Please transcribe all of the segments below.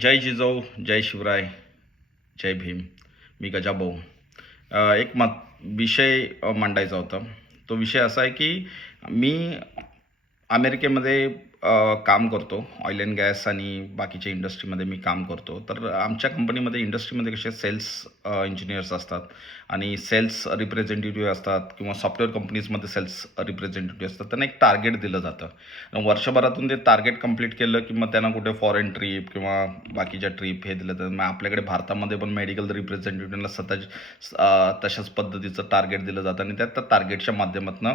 जय जिजाऊ जय शिवराय जय भीम. मी गजाभाऊ एक मत विषय मांडायचा होता. तो विषय असा आहे की मी अमेरिकेमध्ये काम करतो. ऑइल अँड गॅस आणि बाकीच्या इंडस्ट्रीमध्ये मी काम करतो. तर आमच्या कंपनीमध्ये इंडस्ट्रीमध्ये कसे सेल्स इंजिनियर्स असतात आणि सेल्स रिप्रेझेंटेटिव्ह असतात किंवा सॉफ्टवेअर कंपनीजमध्ये सेल्स रिप्रेझेंटेटिव्ह असतात. त्यांना एक टार्गेट दिलं जातं. वर्षभरातून ते टार्गेट कंप्लीट केलं की मग त्यांना कुठे फॉरेन ट्रीप किंवा बाकीच्या ट्रीप हे दिलं तर मग आपल्याकडे भारतामध्ये पण मेडिकल रिप्रेझेंटेटिव्हला सतत तशाच पद्धतीचं टार्गेट दिलं जातं आणि त्या टार्गेटच्या माध्यमातून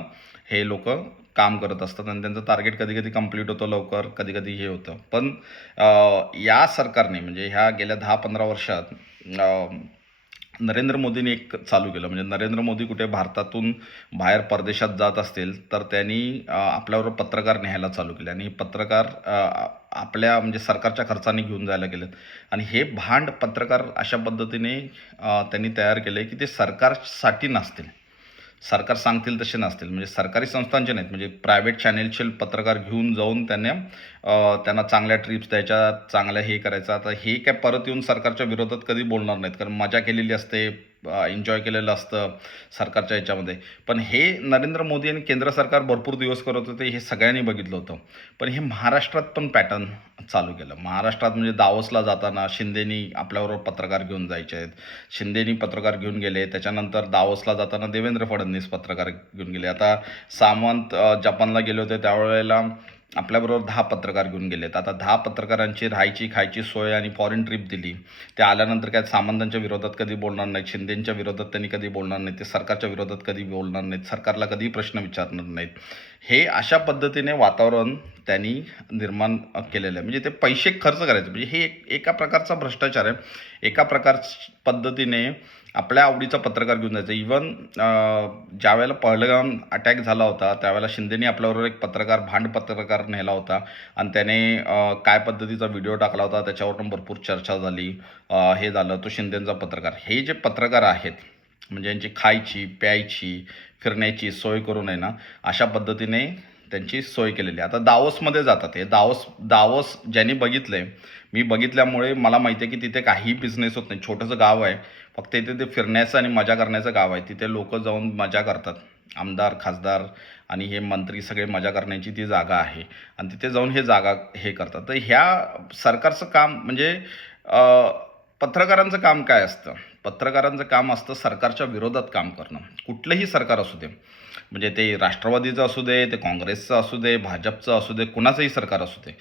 हे लोक काम करत असतात आणि त्यांचं टार्गेट कधी कधी कंप्लीट होतं लवकर कधी कधी हे होतं. पण या सरकारने म्हणजे ह्या गेल्या दहा पंधरा वर्षात नरेंद्र मोदींनी एक चालू केलं. म्हणजे नरेंद्र मोदी कुठे भारतातून बाहेर परदेशात जात असतील तर त्यांनी आपल्यावर आपल्याबरोबर पत्रकार न्यायला चालू केले. आणि हे पत्रकार आपल्या म्हणजे सरकारच्या खर्चाने घेऊन जायला गेलेत. आणि हे भांड पत्रकार अशा पद्धतीने त्यांनी तयार केले की ते सरकारसाठी नसतील. सरकार सांगतील तसे नसतील. म्हणजे सरकारी संस्थांचे नाहीत. म्हणजे प्रायव्हेट चॅनेलचे पत्रकार घेऊन जाऊन त्यांना त्यांना चांगल्या ट्रिप्स द्यायच्या चांगल्या हे करायचं. आता हे काय परत येऊन सरकारच्या विरोधात कधी बोलणार नाहीत. कारण मजा केलेली असते. एन्जॉय केलेलं असतं सरकारच्या याच्यामध्ये. पण हे नरेंद्र मोदी आणि केंद्र सरकार भरपूर दिवस करत होते हे सगळ्यांनी बघितलं होतं. पण हे महाराष्ट्रात पण पॅटर्न चालू केलं. महाराष्ट्रात म्हणजे दावसला जाताना शिंदेनी आपल्याबरोबर पत्रकार घेऊन जायचे आहेत. शिंदेनी पत्रकार घेऊन गेले त्याच्यानंतर दावसला जाताना देवेंद्र फडणवीस पत्रकार घेऊन गेले. आता सामंत जपानला गेले होते त्यावेळेला आपल्याबरोबर दहा पत्रकार घेऊन गेलेत. आता दहा पत्रकारांची राहायची खायची सोय आणि फॉरेन ट्रिप दिली ते आल्यानंतर काय सामंतांच्या विरोधात कधी बोलणार नाहीत शिंदेंच्या विरोधात त्यांनी कधी बोलणार नाहीत ते सरकारच्या विरोधात कधी बोलणार नाहीत सरकारला कधी प्रश्न विचारणार नाहीत. हे अशा पद्धतीने वातावरण त्यांनी निर्माण केलेलं आहे. म्हणजे ते पैसे खर्च करायचे. म्हणजे हे एक एका प्रकारचा भ्रष्टाचार आहे. एका प्रकार पद्धतीने आपल्या आवडीचा पत्रकार घेऊन जायचं. इवन ज्यावेळेला पहलगाम अटॅक झाला होता त्यावेळेला शिंदेनी आपल्याबरोबर एक पत्रकार भांड पत्रकार नेला होता. आणि त्याने काय पद्धतीचा व्हिडिओ टाकला होता त्याच्यावरून भरपूर चर्चा झाली. हे झालं तो शिंदेचा पत्रकार. हे जे पत्रकार आहेत म्हणजे यांची खायची प्यायची फिरण्याची सोय करून आहे ना अशा पद्धतीने त्यांची सोय केलेली आहे. आता दावोसमध्ये जातात हे. दावोस दावोस ज्यांनी बघितलं आहे मी बघितल्यामुळे मला माहिती आहे की तिथे काही बिझनेस होत नाही. छोटंसं गाव आहे. फक्त इथे ते फिरण्याचं आणि मजा करण्याचं गाव आहे. तिथे लोक जाऊन मजा करतात. आमदार खासदार आणि हे मंत्री सगळे मजा करण्याची ती जागा आहे. आणि तिथे जाऊन हे जागा हे करतात. तर ह्या सरकारचं काम म्हणजे पत्रकारांचं काम काय असतं? पत्रकारांचं काम असतं सरकारच्या विरोधात काम करणं. कुठलंही सरकार असू दे म्हणजे ते राष्ट्रवादीचं असू दे ते काँग्रेसचं असू दे भाजपचं असू दे कुणाचंही सरकार असू दे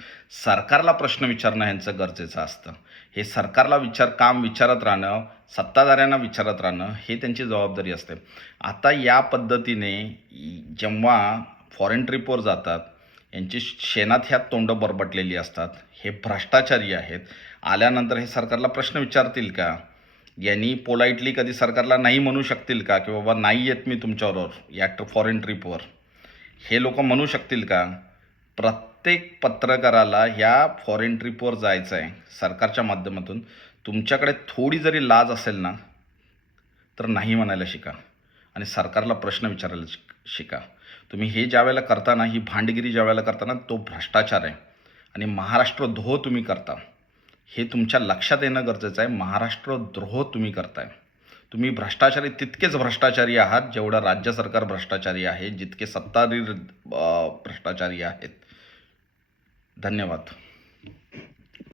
सरकारला प्रश्न विचारणं ह्यांचं गरजेचं असतं. हे सरकारला विचार काम विचारत राहणं सत्ताधाऱ्यांना विचारत राहणं हे त्यांची जबाबदारी असते. आता या पद्धतीने जेव्हा फॉरेन ट्रिपवर जातात यांची शेणात ह्यात तोंडं बरबटलेली असतात हे भ्रष्टाचारी आहेत आल्यानंतर हे सरकारला प्रश्न विचारतील का? यांनी पोलाइटली कधी सरकारला नाही म्हणू शकतील का की बाबा नाही येत मी तुमच्याबरोबर या फॉरेन ट्रिपवर हे लोक म्हणू शकतील का प्रत्येक पत्रकाराला ह्या फॉरेन ट्रिपवर जायचं आहे सरकारच्या माध्यमातून तुमच्याकडे थोडी जरी लाज असेल ना तर नाही म्हणायला शिका. आणि सरकारला प्रश्न विचारायला शिक शिका. तुम्ही हे ज्या वेळेला ही भांडगिरी ज्या वेळेला करताना तो भ्रष्टाचार आहे. आणि महाराष्ट्र धो तुम्ही करता. हे तुमच्या लक्षात येणं गरजेचं आहे. महाराष्ट्र द्रोह तुम्ही करताय. तुम्ही भ्रष्टाचारी तितकेच भ्रष्टाचारी आहात जेवढं राज्य सरकार भ्रष्टाचारी आहे जितके सत्ताधारी भ्रष्टाचारी आहेत. धन्यवाद.